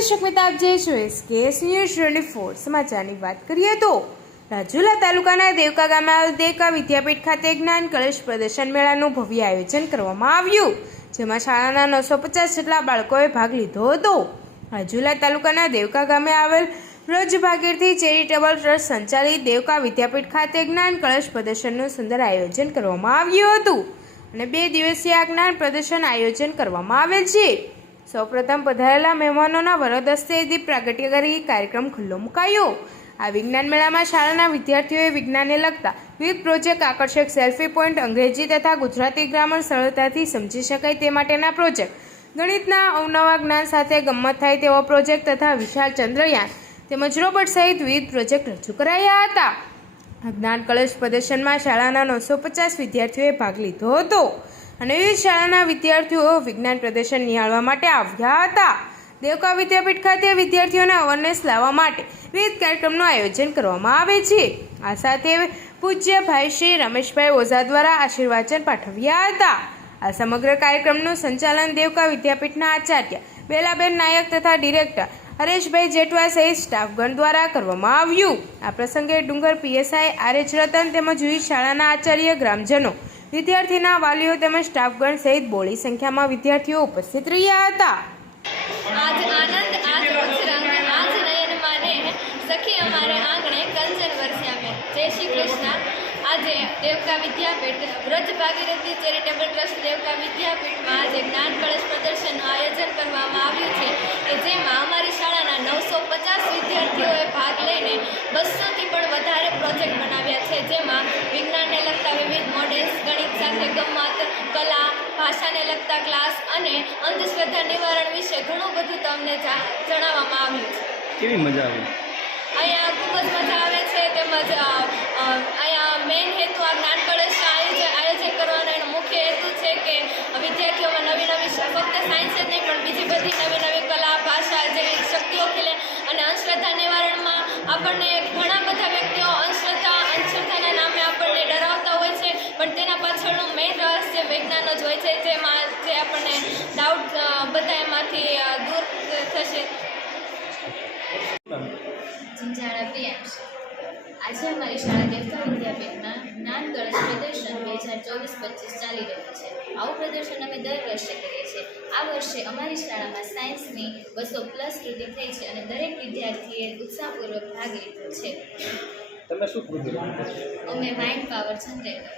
દર્શક મિત્રો, આપ જે છો SKS ન્યૂઝ 24 સમાચારની વાત કરીએ તો રાજુલા તાલુકાના દેવકા ગામે આવેલ દેવકા વિદ્યાપીઠ ખાતે જ્ઞાન કળશ પ્રદર્શન મેળાનું ભવ્ય આયોજન કરવામાં આવ્યું, જેમાં શાળાના 950 જેટલા બાળકોએ ભાગ લીધો હતો। રાજુલા તાલુકાના દેવકા ગામે આવેલ વ્રજ ભાગીરથી ચેરિટેબલ ટ્રસ્ટ સંચાલિત દેવકા વિદ્યાપીઠ ખાતે જ્ઞાન કળશ પ્રદર્શનનું સુંદર આયોજન કરવામાં આવ્યું હતું અને 2 દિવસીય આ જ્ઞાન પ્રદર્શન આયોજન કરવામાં આવેલ છે। સૌપ્રથમ પધારેલા મહેમાનોના વરદ હસ્તે દીપ પ્રાગટ્ય કરી કાર્યક્રમ ખુલ્લો મુકાયો। આ વિજ્ઞાન મેળામાં શાળાના વિદ્યાર્થીઓએ વિજ્ઞાનને લગતા વિવિધ પ્રોજેક્ટ, આકર્ષક સેલ્ફી પોઈન્ટ, અંગ્રેજી તથા ગુજરાતી ગ્રામર સરળતાથી સમજી શકાય તે માટેના પ્રોજેક્ટ, ગણિતના અવનવા જ્ઞાન સાથે ગમ્મત થાય તેવો પ્રોજેક્ટ તથા વિશાળ ચંદ્રયાન તેમજ રોબોટ સહિત વિવિધ પ્રોજેક્ટ રજૂ કરાયા હતા। આ જ્ઞાન કળશ પ્રદર્શનમાં શાળાના 950 વિદ્યાર્થીઓએ ભાગ લીધો હતો અને વિવિધ શાળાના વિદ્યાર્થીઓ વિજ્ઞાન પ્રદર્શન નિહાળવા માટે આવ્યા હતા। દેવકા વિદ્યાપીઠ ખાતે વિદ્યાર્થીઓને અવેરનેસ લાવવા માટે વિવિધ કાર્યક્રમનું આયોજન કરવામાં આવે છે। આ સાથે પૂજ્ય ભાઈ શ્રી રમેશભાઈ ઓઝા દ્વારા આશીર્વાચન પાઠવ્યા હતા। આ સમગ્ર કાર્યક્રમનું સંચાલન દેવકા વિદ્યાપીઠના આચાર્ય બેલાબેન નાયક તથા ડિરેક્ટર હરેશભાઈ જેઠવા સહિત સ્ટાફગણ દ્વારા કરવામાં આવ્યું। આ પ્રસંગે ડુંગર PSI RH રતન તેમજ વિવિધ શાળાના આચાર્ય, ગ્રામજનો, વિદ્યાર્થીના વાલીઓ તેમજ સ્ટાફગણ સહિત બોડી સંખ્યામાં વિદ્યાર્થીઓ ઉપસ્થિત રહ્યા હતા। आज आनंद, आज रंग, आज नयन माने सखी हमारे आंगणे कंचन वर्षा में। जय श्री कृष्ण। આજે દેવકા વિદ્યાપીઠ વ્રજ ભાગીરથી ચેરિટેબલ ટ્રસ્ટ દેવકા વિદ્યાપીઠમાં આજે જ્ઞાન કળશ પ્રદર્શનનું આયોજન કરવામાં આવ્યું છે કે જેમાં અમારી શાળાના 950 વિદ્યાર્થીઓએ ભાગ લઈને 200થી પણ વધારે પ્રોજેક્ટ બનાવ્યા છે, જેમાં વિજ્ઞાનને લગતા વિવિધ મોડેલ્સ, ગણિત સાથે ગમ્મત, કલા, ભાષાને લગતા ક્લાસ અને અંધશ્રદ્ધા નિવારણ વિશે ઘણું બધું તમને જણાવવામાં આવ્યું છે। કેવી મજા આવી? અહીંયા ખૂબ જ મજા આવે છે, તેમજ અહીંયા મેઇન હેતુ આ જ્ઞાન કળશ આયોજન કરવાનો એનો મુખ્ય હેતુ છે કે વિદ્યાર્થીઓમાં નવી ફક્ત સાયન્સ જ નહીં પણ બીજી બધી નવી કલા, ભાષા જેવી શક્તિઓ ખીલે અને અંધશ્રદ્ધા નિવારણમાં આપણને ઘણા બધા વ્યક્તિઓ અંધશ્રદ્ધાના નામે આપણને ડરાવતા હોય છે, પણ તેના પાછળનું મેઇન રહસ્ય વિજ્ઞાન જ હોય છે, જેમાં જે આપણને ડાઉટ બધા એમાંથી દૂર થશે। જિંજાળા પ્રિયાંશ। આજે અમારી શાળા દેવકા વિદ્યાપીઠમાં જ્ઞાન કળશ પ્રદર્શન 2024-25 ચાલી રહ્યું છે। આવું પ્રદર્શન અમે દર વર્ષે કરીએ છીએ। આ વર્ષે અમારી શાળામાં સાયન્સની 200+ ત્રુટિ થઈ છે અને દરેક વિદ્યાર્થીએ ઉત્સાહપૂર્વક ભાગ લીધો છે। તમે શું પ્રોજેક્ટ? અમે માઇન્ડ પાવર જનરેટર